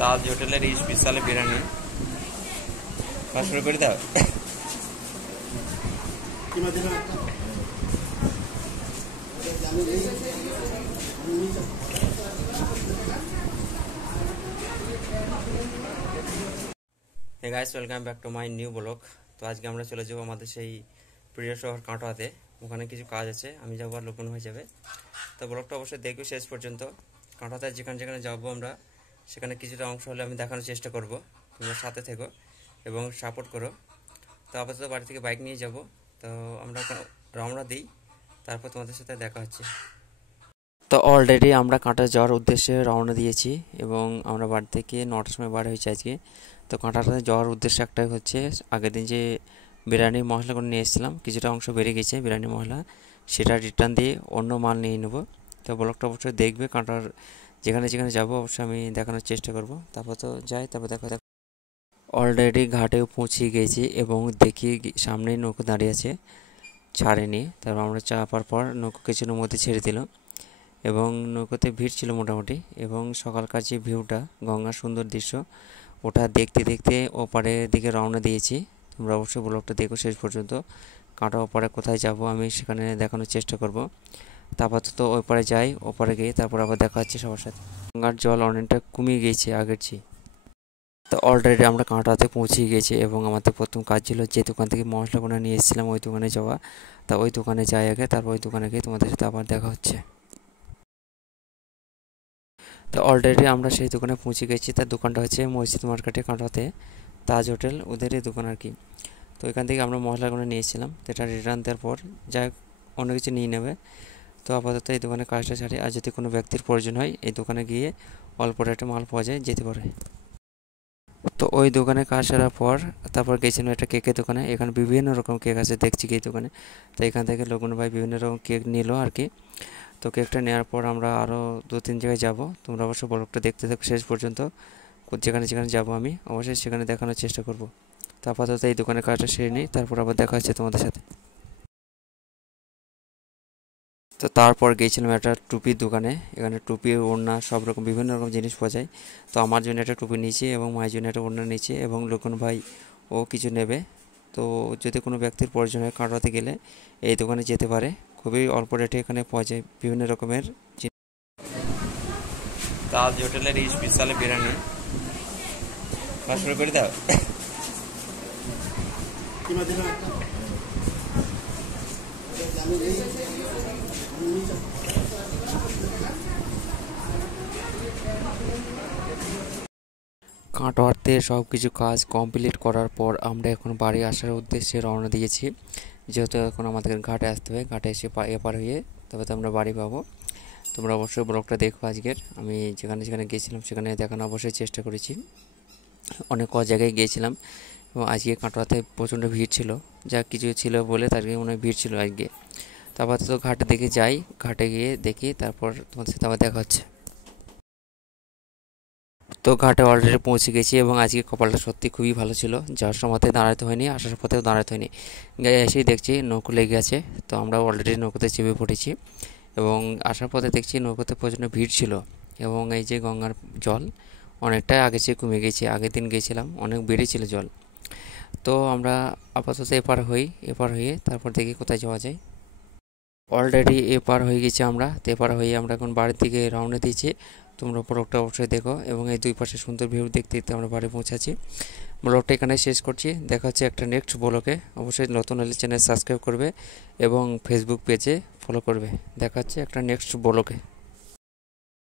তাজ হোটেলের স্পেশাল বিরিয়ানি শুরু করে দাও। Hey guys, welcome back to my new blog. তো আজকে আমরা চলে যাবো আমাদের সেই প্রিয় শহর কাটোয়াতে। ওখানে কিছু কাজ আছে, আমি যাবো আর লোকন হয়ে যাবে। তো ব্লগটা অবশ্যই দেখবে শেষ পর্যন্ত। কাটোয়াতে যেখানে যেখানে যাবো আমরা, সেখানে কিছুটা অংশ হলে আমি দেখানোর চেষ্টা করব। তোমরা সাথে থেকো এবং সাপোর্ট করো। তো আপাতত বাড়ি থেকে বাইক নিয়ে যাব। তো আমরা রওনা দিই, তারপর তোমাদের সাথে দেখা হচ্ছে। তো অলরেডি আমরা কাঁটা যাওয়ার উদ্দেশ্যে রওনা দিয়েছি এবং আমরা বাড়ি থেকে 9টার সময় বার হয়েছি আজকে। তো কাঁটাতে যাওয়ার উদ্দেশ্য একটাই হচ্ছে, আগের দিন যে বিরিয়ানির মশলা করে নিয়ে এসেছিলাম, কিছুটা অংশ বেড়ে গেছে বিরিয়ানির মশলা, সেটা রিটার্ন দিয়ে অন্য মাল নিয়ে নেব। তো ব্লগটা অবশ্যই দেখবে, কাঁটার যেখানে যেখানে যাবো অবশ্যই আমি দেখানোর চেষ্টা করব। তারপর তো যাই, তারপর দেখা। অলরেডি ঘাটেও পৌঁছে গেছি এবং দেখি সামনেই নৌকো দাঁড়িয়ে আছে, ছাড়েনি। তারপর আমরা চাপার পর নৌকো কিছুর মধ্যে ছেড়ে দিল এবং নৌকোতে ভিড় ছিল মোটামুটি। এবং সকালকার যে ভিউটা, গঙ্গার সুন্দর দৃশ্য, ওটা দেখতে দেখতে ওপারের দিকে রওনা দিয়েছি। তোমরা অবশ্যই ব্লগটা দেখো শেষ পর্যন্ত। কাঁটা ওপারে কোথায় যাব আমি সেখানে দেখানোর চেষ্টা করব। তারপর তো ওই পারে যাই, ওপারে গিয়ে তারপর আবার দেখা হচ্ছে সবার সাথে। গঙ্গার জল অনেকটা কমিয়ে গিয়েছে আগের চেয়ে। তো অলরেডি আমরা কাঁটাতে পৌঁছে গেছি এবং আমাদের প্রথম কাজ ছিল যে দোকান থেকে মশলাগুলো নিয়ে এসেছিলাম ওই দোকানে যাওয়া। তা ওই দোকানে যাই আগে, তারপর ওই দোকানে গিয়ে তোমাদের সাথে আবার দেখা হচ্ছে। তো অলরেডি আমরা সেই দোকানে পৌঁছে গেছি। তার দোকানটা হচ্ছে মসজিদ মার্কেটে কাঁটাতে, তাজ হোটেল ওদেরই দোকান আর কি। তো এখান থেকে আমরা মশলাগুলো নিয়ে এসেছিলাম, তো এটা রিটার্ন দেওয়ার পর যাই অন্য কিছু নিয়ে নেবে। তো আপাতত এই দোকানে কাজটা ছাড়ি, আর যদি কোনো ব্যক্তির প্রয়োজন হয় এই দোকানে গিয়ে অল্প রেটে মাল পাওয়া যায়, যেতে পারে। তো ওই দোকানে কাজ সারার পর তারপর গেছিলাম একটা কেকের দোকানে। এখানে বিভিন্ন রকম কেক আছে দেখছি কি এই দোকানে। তো এখান থেকে লোকন ভাই বিভিন্ন রকম কেক নিল আর কি। তো কেকটা নেওয়ার পর আমরা আরও 2-3 জায়গায় যাব। তোমরা অবশ্যই ব্লগটা দেখতে থাকো শেষ পর্যন্ত। যেখানে যেখানে যাব আমি অবশ্যই সেখানে দেখানোর চেষ্টা করব। তো আপাতত এই দোকানের কাজটা সেরে নিই, তারপর আবার দেখা হচ্ছে তোমাদের সাথে। তো তারপর গিয়েছিলাম একটা টুপির দোকানে। এখানে টুপি, ওড়না সব রকম বিভিন্ন রকম জিনিস পাওয়া যায়। তো আমার জন্য একটা টুপি নিয়েছি এবং মায়ের জন্য একটা ওড়না নিয়েছি এবং লোকন ভাই ও কিছু নেবে। তো যদি কোনো ব্যক্তির প্রয়োজন হয় কাটাতে গেলে এই দোকানে যেতে পারে, খুবই অল্প রেটে এখানে পাওয়া যায় বিভিন্ন রকমের জিনিস। তাজ হোটেলের স্পেশাল বিরিয়ানি শুরু করে দাও। কাটোয়াতে সব কিছু কাজ কমপ্লিট করার পর আমরা এখন বাড়ি আসার উদ্দেশ্যে রওনা দিয়েছি। যেহেতু এখন আমাদের ঘাটে আসতে হবে, ঘাটে এসে এপার হয়ে তবে তো আমরা বাড়ি পাবো। তোমরা অবশ্যই ব্লগটা দেখো আজকের। আমি যেখানে যেখানে গিয়েছিলাম সেখানে দেখানো অবশ্যই চেষ্টা করেছি। অনেক জায়গায় গিয়েছিলাম এবং আজকে কাটোয়াতে প্রচণ্ড ভিড় ছিল, যা কিছু ছিল বলে তার মনে হয় ভিড় ছিল আজকে। তারপর তো ঘাটে দেখে যাই, ঘাটে গিয়ে দেখি, তারপর তোমাদের সাথে আবার দেখা হচ্ছে। তো ঘাটে অলরেডি পৌঁছে গেছি এবং আজকে কপালটা সত্যি খুবই ভালো ছিল। যাওয়ার সময়তে দাঁড়াতে হয়নি, আসার পথেও দাঁড়াতে হয়নি। গায়ে এসেই দেখছি নৌকো লেগে আছে। তো আমরা অলরেডি নৌকোতে চেপে পড়েছি এবং আসার পথে দেখছি নৌকোতে প্রচণ্ড ভিড় ছিল এবং এই যে গঙ্গার জল অনেকটাই আগে চেয়ে কমে গেছে। আগের দিন গেছিলাম অনেক বেড়েছিল জল। তো আমরা আপাতত এপার হয়ে তারপর দেখি কোথায় যাওয়া যায়। অলরেডি এপার হয়ে গেছি আমরা। তো এপার হয়ে আমরা এখন বাড়ির দিকে রওনা দিয়েছি। তোমরা ব্লগটা অবশ্যই দেখো এবং এই দুই পাশে সুন্দর ভিউ দেখতে দেখতে আমরা বাড়ি পৌঁছাচ্ছি। ব্লগটা এখানে শেষ করছি, দেখা হচ্ছে একটা নেক্সট ব্লগে। অবশ্যই নতুন হলে চ্যানেল সাবস্ক্রাইব করবে এবং ফেসবুক পেজে ফলো করবে। দেখা হচ্ছে একটা নেক্সট ব্লগে।